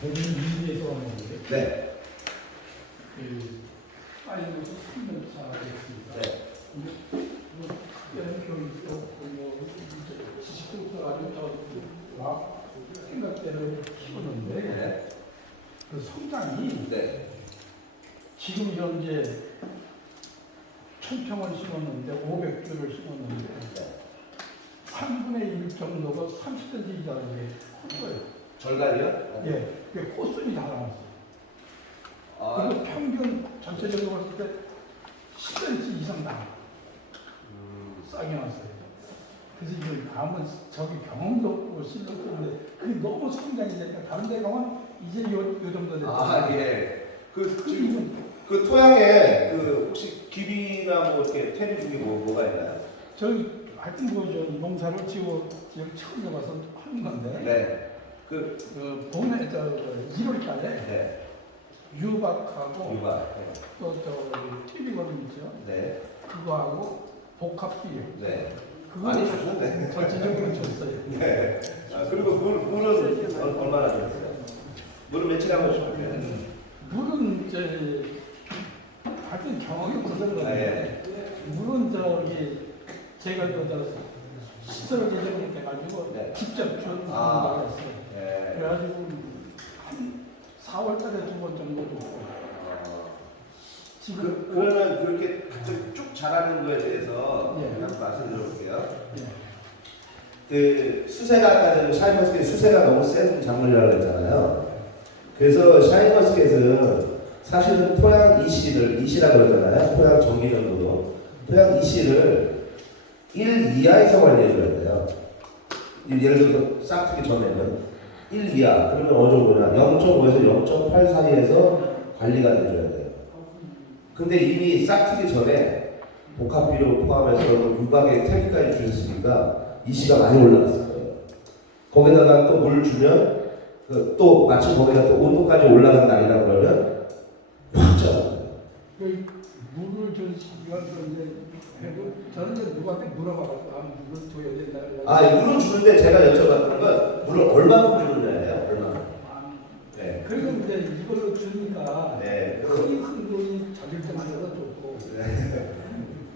거기는 인도에서 왔는데 네. 파이브에서 3년 차였습니다. 네. 그때는 지식도 아주 생각대로 키우는데 네. 그 성장이 네. 지금 현재 1000평을 심었는데 500주를 심었는데 네. 3분의 1 정도가 30cm 이상의 컸어요. 절간이요? 예, 그게 꽃순이 다 나왔어요. 아, 그리고 평균 전체적으로 봤을 때 10cm 이상 나와요. 싸게 나왔어요. 그래서 이걸 아무 저기 경험도 없고 실력도 없는데 그게 너무 성장이 되니까 다른 데 가면 이제 요 정도 됐어요. 아, 예. 지금 지금 그 토양에 혹시 기비나 뭐 이렇게 퇴비 중에 뭐가 있나요? 저희 하여튼 뭐죠 농사를 지금 처음 가서 하는 건데 네. 봄에 1월달에 네. 유박하고 유가. 또 TV거든 있죠. 네. 그거하고 복합비료. 네. 그거 많이 주셨네. 전체적으로 줬어요. 네. 그리고 물은 얼마나 줬어요? 물은 며칠에 한 번씩 줄게요. 물은 하여튼 경험이 없어서 그런데 물은 제가 시설을 개정해가지고 네. 직접 주는 아. 거가 있어요. 네. 그래가지고 한 4월달에 2번 정도 줬고 지금 그러면 그렇게 갑자기 쭉 자라는 거에 대해서 예. 한번 말씀드려볼게요. 예. 그 수세가 아까 전에 샤인머스켓 수세가 너무 센 작물이라고 했잖아요. 그래서 샤인머스켓은 사실은 토양 이시라 그러잖아요. 토양 정기 정도도 토양 이시를 1 이하에서 관리해줘야 돼요. 예를 들어서 싹트기 전에는 1 이하 그러면 어느 정도냐 0.5에서 0.8 사이에서 관리가 돼줘야 돼요. 근데 이미 싹트기 전에 복합비료 포함해서 유박에 퇴비까지 주셨으니까 이시가 많이 올라갔어요. 거기다가 또 물 주면 또 마침 거기다 또 온도까지 올라간 날이라 그러면 확 자라요. 물을 준 시간 그런데 해도 저는 이제 누구한테 물어봐서 물을 줘야 된다. 물은 주는데 제가 여쭤봤던 건 물을 얼마큼 주느냐예요. 얼마큼. 네. 그리고 이제 이걸로 주니까 네. 큰 돈이 잡을 때 만들어서 좋고. 네.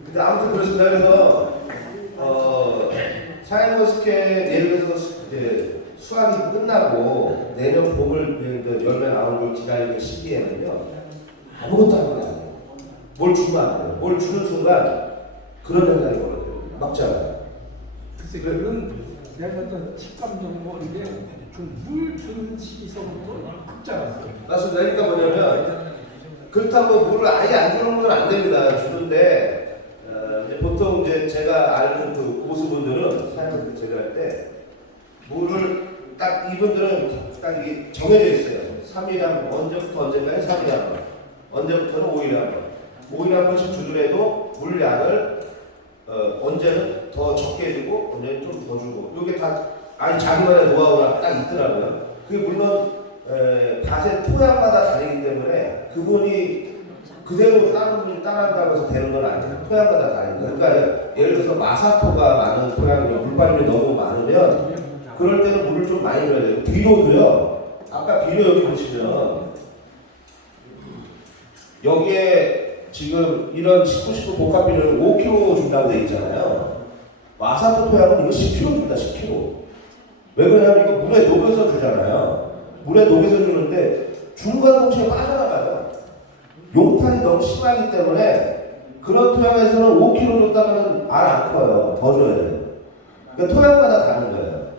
근데 아무튼 그렇습니다. 그래서 샤인머스켓 예를 들어서 수확이 끝나고 내년 봄을 열매 나오는 걸 기다리는 시기에는요 아무것도 하면 안 돼요. 뭘 주면 안 돼요. 뭘 주는 순간 그런 현상이 벌어져요. 막잖아요. 글쎄 그건 내가 어떤 직감 정보인데 물 주는 시기서부터 확 자랐어요. 맞습니다. 그러니까 뭐냐면 그렇다고 물을 아예 안 주는 건 안 됩니다. 주는데 이제 보통 이제 제가 아는 그 고수분들은 사용을 제대할 때 물을 딱 이분들은 딱 이게 정해져 있어요. 3일에 한 번, 언제부터 언제까지 3일에 한 번, 언제부터는 5일에 한 번. 5일에 한 번씩 주더라도 물량을 언제는 더 적게 해주고 언제는 좀 더 주고 이게 다 자기만의 노하우가 딱 있더라고요. 그게 물론 밭의 토양마다 다르기 때문에 그분이 그대로 다른 분이 따라한다고 해서 되는 건 아니에요. 토양마다 다르니까. 그러니까 예를 들어서 마사토가 많은 토양이면 물바람이 너무 많으면 그럴 때는 물을 좀 많이 줘야 돼요. 비료도요. 아까 비료 여기 보시면 여기에 지금 이런 19 복합 비료를 5kg 준다고 돼 있잖아요. 마사토 토양은 이거 10kg 줍니다. 10kg. 왜 그러냐면 이거 물에 녹여서 주잖아요. 물에 녹여서 주는데 중간 동시에 빠져나가요. 용탄이 너무 심하기 때문에 그런 토양에서는 5kg 줬다가는 알 안 커요. 더 줘야 돼요. 그러니까 토양마다 다른 거예요.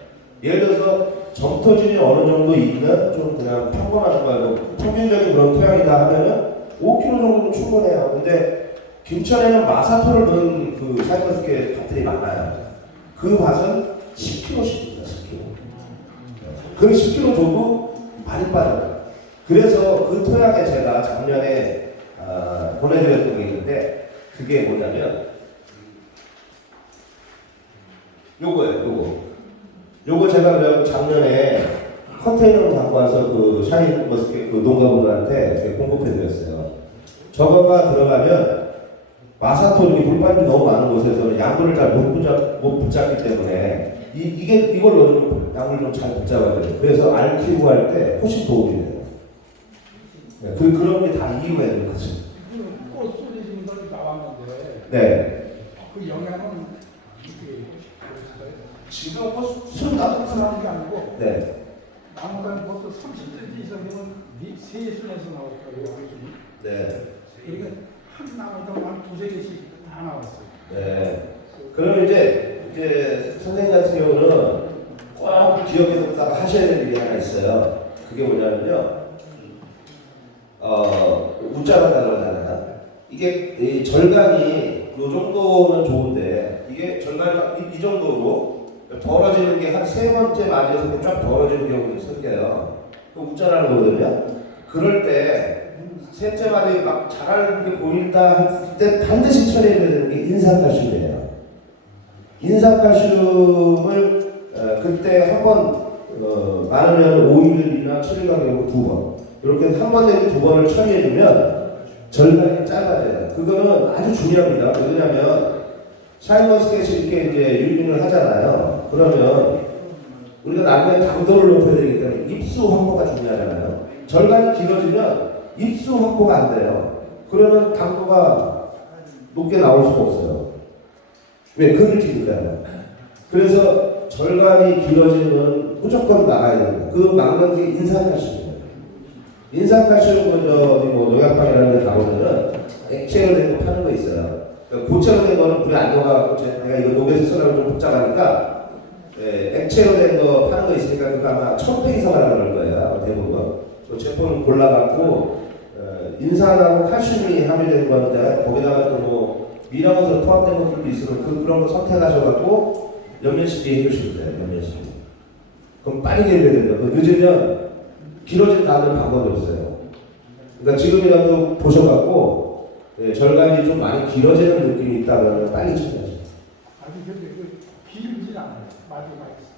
예를 들어서 점토질이 어느 정도 있는 좀 그냥 평범한 거예요. 평균적인 그런 토양이다 하면은 5kg 정도는 충분해요. 근데 김천에는 마사토를 넣은 그 샤인머스켓 밭들이 많아요. 그 밭은 10kg씩 줍니다. 10kg. 그 10kg 줘도 많이 빠져요. 그래서 그 토양에 제가 작년에 보내드렸던 게 있는데 그게 뭐냐면 요거예요. 요거 제가 그래서 작년에 컨테이너를 갖고 와서 그 샤인머스켓 그 농가분들한테 공급해드렸어요. 저거가 들어가면 마사토 물바람이 너무 많은 곳에서는 양분을 잘 못 붙잡기 때문에 이걸로 좀 양을 좀 잘 붙잡아야 돼요. 그래서 알 키우고 할 때 훨씬 도움이 돼요. 네, 그런 게 다 이유가 있는 거죠. 꽃 소리지면서 나왔는데 네. 그 영향은 이게 그랬어요. 지금 꽃 나도 나온 게 아니고 네. 나무가 벌써 30cm 이상이면 세 순에서 나왔더라고요. 네. 그러니까 한 나무당 한 두세 개씩 다 나왔어요. 네. 그럼 이제 선생님 같은 경우는 꼭 기억해 뒀다가 하셔야 될 일이 하나 있어요. 그게 뭐냐면요. 웃자마자 그러잖아요. 이게 이 절간이 이 정도는 좋은데 이게 절간 이 정도로 벌어지는 게 한 세 번째 마디에서 쫙 벌어지는 경우도 생겨요. 그 웃자라는 거거든요. 그럴 때 셋째 마디 막 잘하는 게 보인다 할 때 반드시 처리해야 되는 게 인산칼슘이에요. 인산칼슘을 그때 한번 많으면 5일이나 7일 간격으로 2번 이렇게 한 번 내지 2번을 처리해주면 절간이 짧아져요. 그거는 아주 중요합니다. 왜냐하면 샤인머스켓이 이렇게 이제 유인을 하잖아요. 그러면 우리가 나중에 당도를 높여야 되기 때문에 입수 확보가 중요하잖아요. 절간이 길어지면 입수 확보가 안 돼요. 그러면 당도가 높게 나올 수가 없어요. 왜? 그늘 기니까요. 그래서 절간이 길어지면 무조건 막아야 됩니다. 그 막는 게 인산칼슘이에요. 인산칼슘 뭐 농약방이라는 데 가보면은 액체로 된 거 파는 거 있어요. 그러니까 고체로 된 거는 물에 안 녹아. 내가 이거 녹여서 쓰려면 좀 복잡하니까 액체로 된 거 파는 거 있으니까 그거 아마 1000배 이상 하라고 그럴 거예요. 대부분. 그 제품을 골라갖고 인산하고 칼슘이 함유된 건데 거기다가 또 뭐 미량원소 포함된 것들도 있으면 그런 거 선택하셔갖고 연면시기 해주시면 돼요. 연면시기. 그럼 빠르게 해야 됩니다. 늦으면 길어진 다음에 방법이 없어요. 그러니까 지금이라도 보셔갖고 절간이 좀 많이 길어지는 느낌이 있다면 빨리 처리하세요. 아니 근데 그 길진 않아요. 마디가 있어.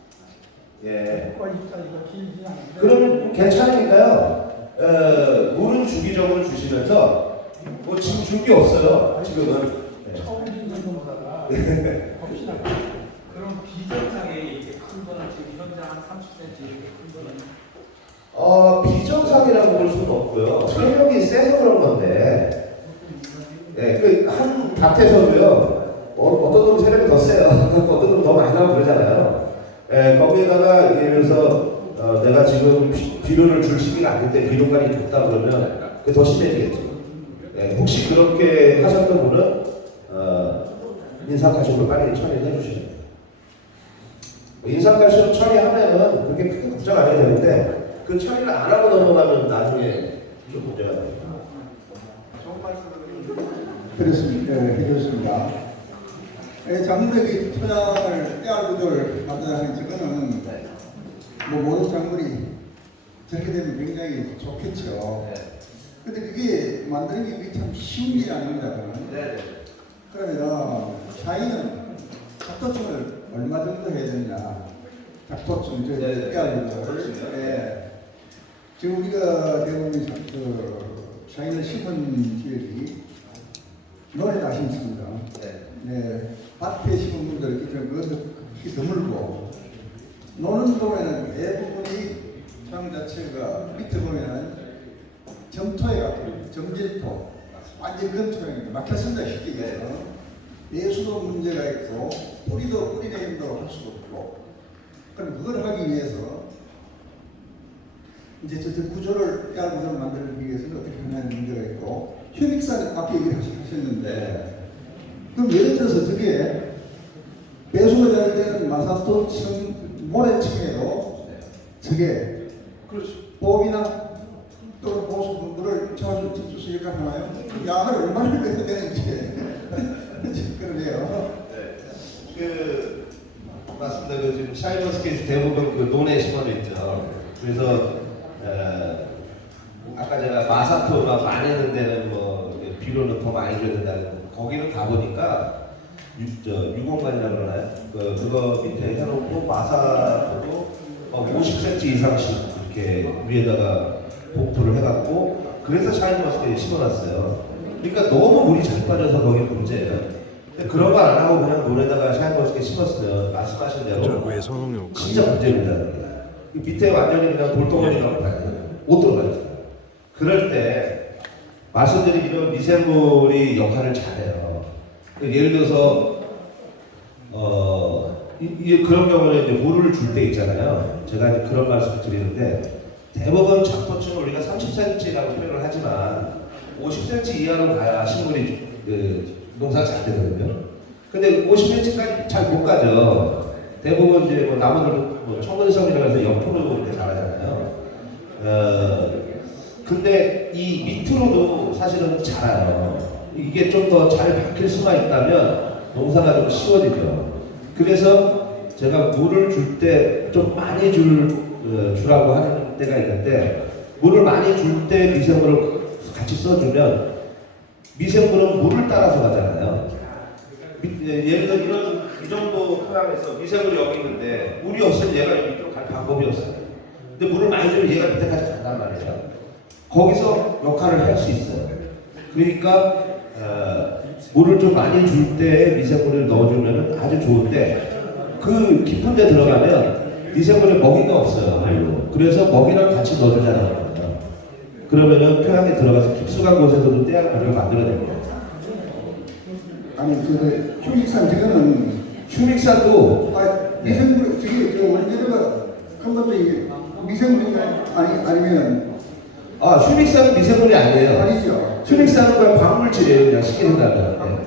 예. 꽃과 잎사이가 길진 않은데. 그러면 괜찮으니까요. 물은 주기적으로 주시면서 뭐 지금 줄 게 없어요. 지금은. 처음 짓는 농사가 혹시나 그럼 비정상에 이렇게 큰 거는 지금 현재 한 30cm 이렇게 큰 거는 비정상이라고 볼 수는 없고요. 체력이 세서 그런 건데, 한 밭에서도요, 어떤 놈 체력이 더 세요. 어떤 놈 더 많이 나오고 그러잖아요. 거기에다가 예를 들어서 내가 지금 비료를 줄 시기가 아닌데 비료관이 좋다 그러면 그게 더 심해지겠죠. 혹시 그렇게 하셨던 분은 인산칼슘을 빨리 처리해 주셔야 돼요. 인산칼슘 처리하면은 그렇게 크게 걱정 안 해도 되는데 그 처리를 안 하고 넘어가면 나중에 좀 문제가 돼요. 좋은 말씀을 그렇습니다. 해줬습니다. 작물에게 토양을 깨알구들 만들어하는 저거는 뭐 모든 작물이 저렇게 되면 굉장히 좋겠죠. 근데 그게 만드는 게 참 쉬운 일이 아닙니다. 그러면 샤인은 작도층을 얼마 정도 해야 되느냐? 작도층, 저 깨알구들. 지금 우리가 대부분 그 샤인을 심은 지역이 논에 다 심습니다. 밭에 심은 분들 그것도 드물고 노는 동에는 대부분이 토양 자체가 밑에 보면은 점토에 같은 점질토 완전 큰 토양입니다. 막혔습니다. 쉽게 얘기해서 배수도 문제가 있고 뿌리도 뿌리 내림도 할 수도 없고 그럼 그걸 하기 위해서 이제 저 구조를 깨알 구조를 만들기 위해서는 어떻게 하냐는 문제가 있고 휴믹사를 아까 얘기를 하셨는데 그럼 예를 들어서 저게 배수가 될 때는 마사토층 모래층에도 저게 보험이나 또는 보수분들을 저주서 이렇게 하나요? 약을 얼마나 빼야 되는지 그러네요. 맞습니다. 지금 샤인머스켓 대부분 그 논에 심어져 있죠. 그래서 아까 제가 마사토 막 많이 하는 데는 뭐 비료는 더 많이 줘야 된다는 거기는 가보니까 유공관이라고 그러나요? 그거 밑에 해놓고 마사토도 50cm 이상씩 이렇게 위에다가 복토를 해갖고 그래서 샤인머스켓에 심어놨어요. 그러니까 너무 물이 잘 빠져서 거기 문제예요. 근데 그런 거 안 하고 그냥 논에다가 샤인머스켓 심었으면 말씀하신 대로 왜 소송용 진짜 문제입니다. 이 밑에 완전히 그냥 돌덩어리가 못 들어가요. 그럴 때 말씀드린 이런 미생물이 역할을 잘해요. 예를 들어서 그런 경우는 이제 물을 줄 때 있잖아요. 제가 이제 그런 말씀을 드리는데 대부분 작토층을 우리가 30cm라고 표현을 하지만 50cm 이하로 가야 식물이 농사가 잘 되거든요. 근데 50cm까지 잘 못 가죠. 대부분 이제 뭐 나무들 뭐 청근성이라고 해서 옆으로 이렇게 자라잖아요. 근데 이 밑으로도 사실은 자라요. 이게 좀 더 잘 박힐 수만 있다면 농사가 좀 쉬워지죠. 그래서 제가 물을 줄 때 좀 많이 주라고 하는 때가 있는데 물을 많이 줄 때 미생물을 같이 써주면 미생물은 물을 따라서 가잖아요. 예를 들어 이 정도 토양에서 미생물이 여기 있는데 물이 없으면 얘가 여기 밑으로 갈 방법이 없어요. 근데 물을 많이 주면 얘가 밑에까지 간단 말이에요. 거기서 역할을 할 수 있어요. 그러니까 물을 좀 많이 줄 때 미생물을 넣어주면 아주 좋은데 그 깊은 데 들어가면 미생물에 먹이가 없어요. 그래서 먹이랑 같이 넣어주잖아요. 그러면은 토양에 들어가서 깊숙한 곳에서도 떼약물을 만들어냅니다. 아니 그 휴믹산 저거는 휴믹산도 미생물 저게 저 원재료가 한 번도 이게 미생물이 아니면 휴믹산은 미생물이 아니에요. 아니죠. 휴믹산은 그냥 광물질이에요. 그냥 쉽게 생각하면.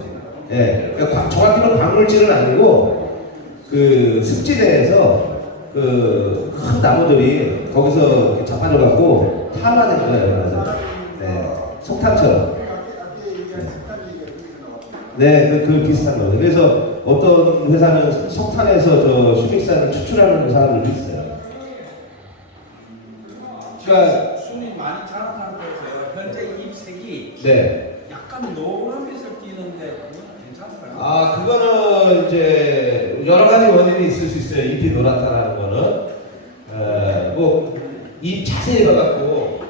예. 그러니까 정확히는 광물질은 아니고 그 습지대에서 그 큰 나무들이 거기서 자빠져 갖고 탄화된 거예요. 그래서 석탄처럼. 네, 그 비슷한 거예요. 그래서 어떤 회사는 석탄에서 저 휴믹산을 추출하는 회사들도 있어요. 그러니까 숨이 많이 자란 상태에서 현재 잎색이 네. 약간 노란빛을 띠는데 괜찮을까요? 그거는 이제 여러 가지 원인이 있을 수 있어요. 잎이 노랗다라는 거는. 잎 자세히 봐갖고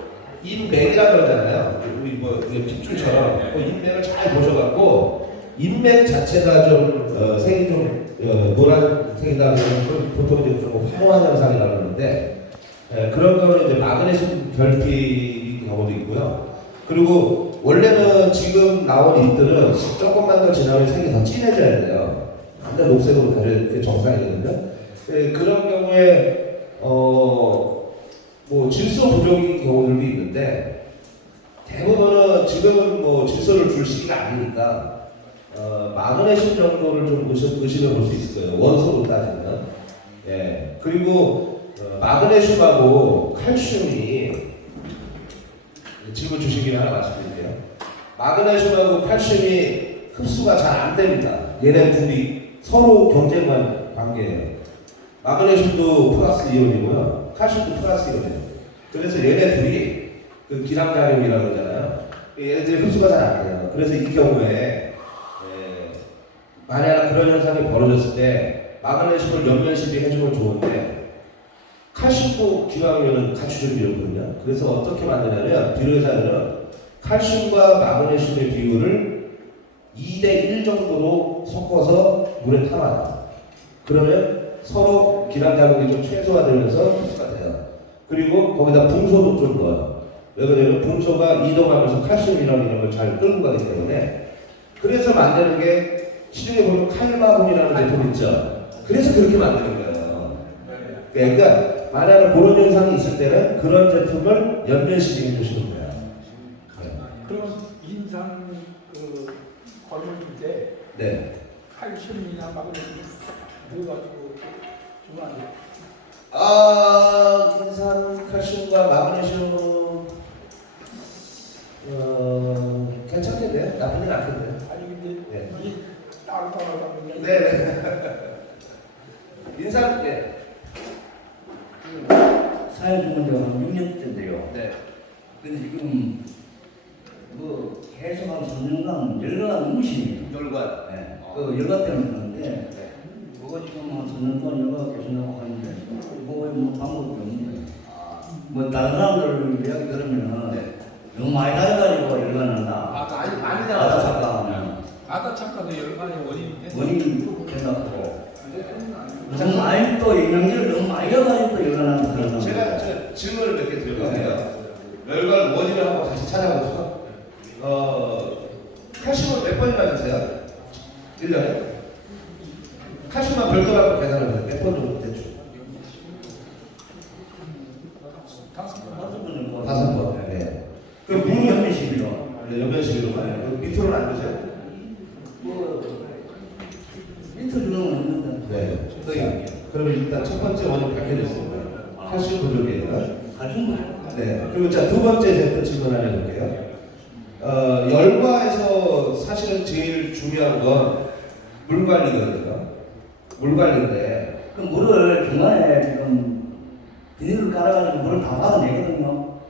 잎맥이라 그러잖아요. 우리 뭐 핏줄처럼 잎맥을 잘 보셔갖고 잎맥 자체가 좀 색이 좀 노란색이다 그러면 보통 이제 좀 화려한 현상이라고 그러는데 그런 거는 이제 마그네슘 결핍인 경우도 있고요. 그리고 원래는 지금 나온 잎들은 조금만 더 지나면 색이 더 진해져야 돼요. 완전 녹색으로 가릴 게 정상이거든요. 그런 경우에 뭐 질소 부족인 경우들도 있는데 대부분은 지금은 뭐 질소를 줄 시기가 아니니까 마그네슘 정도를 좀 의심해 볼 수 있을 거예요. 원소로 따지면. 예. 그리고 마그네슘하고 칼슘이 질문 주신 김에 하나 말씀드릴게요. 마그네슘하고 칼슘이 흡수가 잘 안 됩니다. 얘네 둘이 서로 경쟁만 관계예요. 마그네슘도 플러스 이온이고요. 칼슘도 플러스 이온이에요. 그래서 얘네 둘이 그 기량작용이라고 그러잖아요. 얘네들이 흡수가 잘 안 돼요. 그래서 이 경우에 만약 그런 현상이 벌어졌을 때 마그네슘을 연면시비 해주면 좋은데 칼슘도 기왕이면 같이 준비했거든요. 그래서 어떻게 만드냐면 비료회사들은 칼슘과 마그네슘의 비율을 2대1 정도로 섞어서 물에 타놔요. 그러면 서로 기량작용이 좀 최소화되면서 흡수가 돼요. 그리고 거기다 붕소도 좀 넣어요. 왜 그러냐면 붕소가 이동하면서 칼슘이랑 이런 걸 잘 끌고 가기 때문에 그래서 만드는 게 시중에 보면 칼마홈이라는 제품 있죠. 그래서 그렇게 만드는 거예요. 그러니까 만약에 그런 현상이 있을 때는 그런 제품을 연면시중해 주시는 거예요. 그러면 인상 그 과물 줄때 네. 칼슘이나 마그네슘 넣어가지고 주면 안 돼요? 인산 칼슘과 마그네슘은 괜찮겠네요. 나쁘진 않겠네요. 아니 근데 네. 이 따로따로 하면 네. 인산 사회주문제가 한 6년째인데요. 네. 근데 지금 뭐 계속 한 3년간 열과가 너무 심해요. 열관. 네. 그 열과 때문에 그런데 네. 그거 지금 한 3년 동안 열과가 계속 나고 하는데 뭐 방법이 없는데 뭐 다른 사람들 이야기 들으면 네. 너무 많이 달아가지고 열과 난다. 많이 아삭아삭하면. 아까 가다 착가도 열만의 원인이 돼. 원인이 된다고. 너무 많이 또 영양제를 너무 많이 가가지고 또 열나는 사람. 제가 질문을 몇 개 드려볼게요. 열갈 원인을 한번 다시 찾아보죠. 칼슘은 몇 번이나 드세요? 1년에? 칼슘만 별도로 계산을 해요. 몇 번 정도 대충? 5번. 네. 그럼 물은 연면식이요. 네, 연면식으로 가요. 밑으로는 안 드세요? 밑으로 주는 건 없는데. 네. 그럼 일단 첫 번째 원인 밝혀졌습니다. 칼슘 부족이에요. 가슴 네. 그리고 자, 두 번째 제또 질문 하나 해볼게요. 열과에서 사실은 제일 중요한 건 물 관리거든요. 물 관리인데, 그 물을 중간에 지금 비닐을 깔아가지고 물을 다 받아내거든요.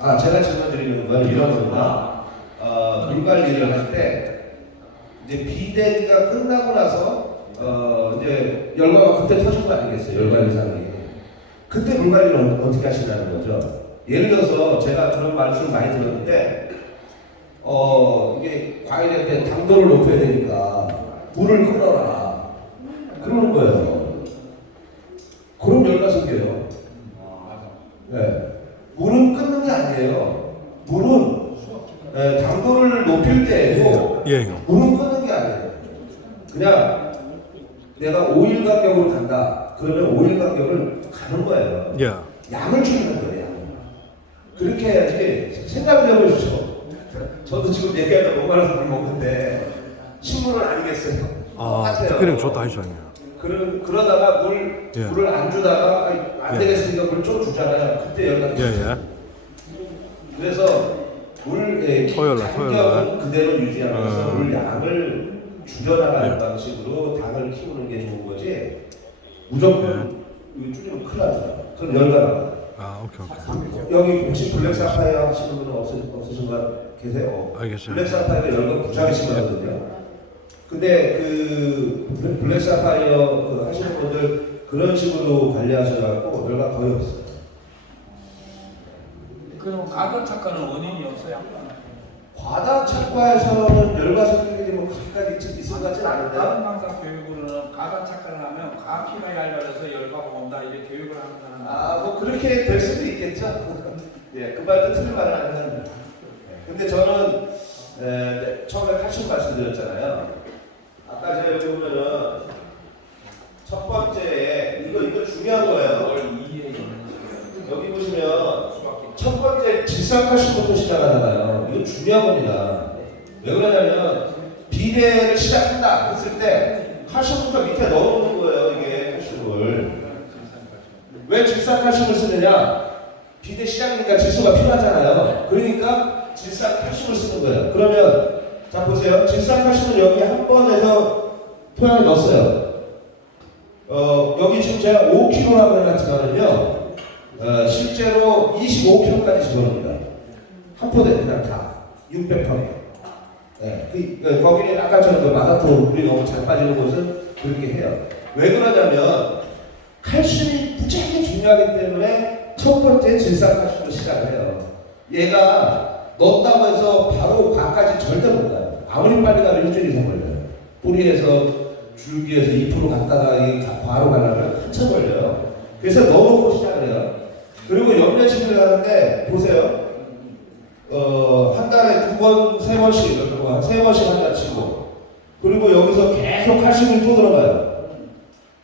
제가 질문 드리는 건 이런 겁니다. 물 관리를 할 때, 이제 비대기가 끝나고 나서, 이제 열과가 그때 터진 거 아니겠어요? 열과 현상이. 그때 물 관리를 어떻게 하시냐는 거죠. 예를 들어서 제가 그런 말씀을 많이 들었는데, 이게 과일한테 당도를 높여야 되니까 물을 끓여라. 그러는 거예요. 그럼 열과 생겨요. 네. 물은 끓는 게 아니에요. 물은 당도를 높일 때에도 물은 끓는 게 아니에요. 그냥 내가 5일 간격으로 간다. 그러면 5일 간격을 가는 거예요. 양을 줄이는 거예요. 그렇게 해야지. 생각을 해보십시오. 저도 지금 얘기하다 너무 많아서 물 먹는데 식물은 아니겠어요. 특혜령 좋다 하시잖아요. 그러다가 물을 안 주다가 안 되겠으니까 물을 좀 주잖아요. 그때 열감. 그래서 물의 간격은 그대로 유지하면서 물 양을 줄여나가는 방식으로 당을 키우는 게 좋은 거지. 무조건 줄이면 큰일 나죠. 그럼 열감. 오케이. 여기 혹시 블랙 사파이어 하시는 분은 없으신 분 계세요? 알겠어요. 블랙 사파이어 열감 부작이 심하거든요. 근데 그 블랙 사파이어 하시는 분들 그런 식으로 관리하셔갖고 열감 거의 없어요. 그럼 가다 착가는 원인이 없어요? 과다 착과에서는 열과 생기게 뭐 그렇게까지 있을 것 같진 않은데. 다른 강사 교육으로는 가다 착가를 하면 가피가 얇아져서 열과가 온다 이렇게 교육을 하는 뭐 그렇게 될 수도 있겠죠. 예, 그 말도 틀린 말은 아니는데. 근데 저는 처음에 칼슘 말씀드렸잖아요. 아까 제가 여기 보면은 첫 번째 이거 중요한 거예요. 여기 보시면 첫 번째 질산칼슘부터 시작하잖아요. 이거 중요한 겁니다. 왜 그러냐면 비대를 시작한다 했을 때 칼슘부터 밑에 넣어놓는 거예요. 이게 칼슘을. 왜 질산칼슘을 쓰느냐? 비대 시작이니까 질소가 필요하잖아요. 그러니까 질산칼슘을 쓰는 거예요. 그러면 자 보세요. 질산칼슘을 여기 한 번에서 토양에 넣었어요. 여기 지금 제가 5kg라고 해놨지만은요. 실제로 25kg까지 집어넣습니다. 한 포대 그냥 다 600평에. 네, 거기는 아까 전에 마사토 물이 너무 잘 빠지는 곳은 그렇게 해요. 왜 그러냐면 칼슘이 무지하게 중요하기 때문에 첫 번째 질산칼슘으로 시작을 해요. 얘가 넣었다고 해서 바로 과까지 절대 못 가요. 아무리 빨리 가도 일주일 이상 걸려요. 뿌리에서 줄기에서 잎으로 갔다가 과로 가려면 한참 걸려요. 그래서 넣어놓고 시작을 해요. 그리고 연면식을 하는데 보세요. 한 달에 2번, 3번씩, 3번씩 한다 치고, 그리고 여기서 계속 칼슘이 또 들어가요.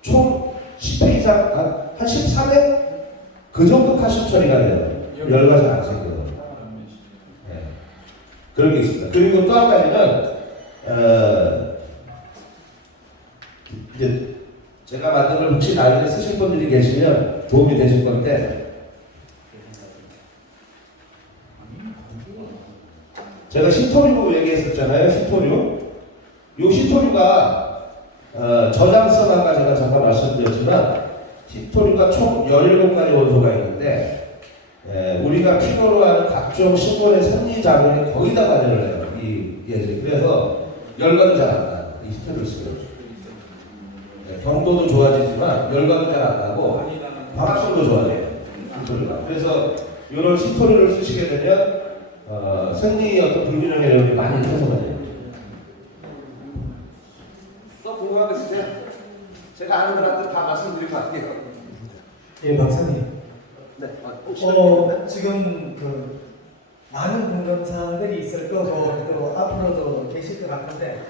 총 10회 이상, 한 13회? 그 정도 칼슘 처리가 돼요. 열과 잘 안 생겨요. 네. 그런 게 있습니다. 그리고 또 한 가지는, 이제 제가 만든 걸 혹시 나중에 쓰실 분들이 계시면 도움이 되실 건데, 제가 시토류 얘기했었잖아요. 시토류. 이 시토류가 저장성 아까 제가 잠깐 말씀드렸지만 시토류가 총 17가지 원소가 있는데 우리가 피부로 하는 각종 식물의 생리 작용이 거의 다 관여를 해요. 그래서 열과도 잘 안 나요. 이 시토류를 쓰고 경도도 좋아지지만 열과도 잘 안 나고 발악성도 좋아져요. 시토류가. 그래서 이런 시토류를 쓰시게 되면 생리 어떤 불균형이 많이 해소가 돼요. 제가 아는 분한테 다 말씀드리고 갈게요. 예, 박사님. 네. 지금 그 많은 공론사항들이 있을 거고 또 앞으로도 계실 것 같은데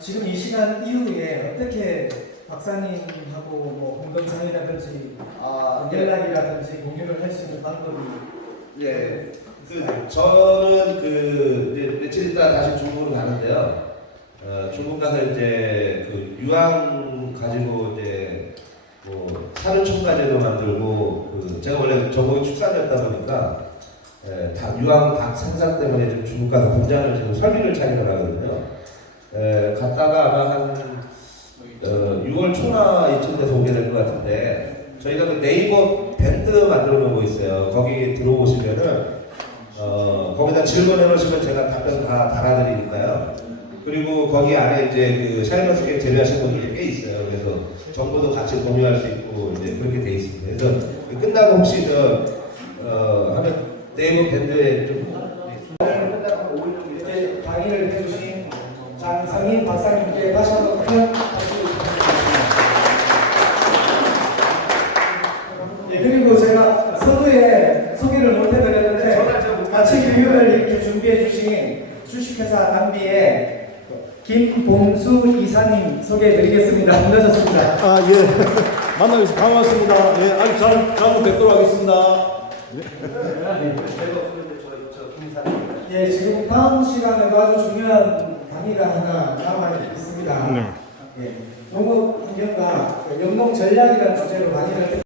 지금 이 시간 이후에 어떻게 박사님하고 뭐 공동상이라든지 연락이라든지 공유를 할 수 있는 방법이 예. 저는 이제 며칠 있다 다시 중국으로 가는데요. 중국 가서 이제 그 유황 가지고 이제 뭐 사료 첨가제도 만들고 제가 원래 전공이 축산이었다 보니까 다 유황 닭 생산 때문에 좀 중국 가서 공장을 지금 설비를 차리려 하거든요. 갔다가 아마 한 6월 초나 이쯤 돼서 오게 될 것 같은데 저희가 그 네이버 밴드 만들어 놓고 있어요. 거기 들어오시면은 거기다 질문해 놓으시면 제가 답변 다 달아드리니까요. 그리고 거기 안에 이제 그 샤이머스케 재배하신 분들이 꽤 있어요. 그래서 정보도 같이 공유할 수 있고 이제 그렇게 돼 있습니다. 그래서 끝나고 혹시 하면 네이버 밴드에 좀 끝나고 5일 정도 이렇게 강의를 해주신 장상인 박사님께 다시 한번 큰 박수 부탁드립니다. 예, 그리고 제가 서두에 소개를 못 해드렸는데 같이 교육을 이렇게 준비해 주신 주식회사 남비의 김봉수 이사님 소개해 드리겠습니다. 늦었습니다. 예. 만나서 반갑습니다. 예, 아주 잘 뵙도록 하겠습니다. 예, 지금 다음 시간에도 아주 중요한 강의가 하나 남아 있습니다. 예, 농업 환경과 영농 전략이라는 주제로 강의를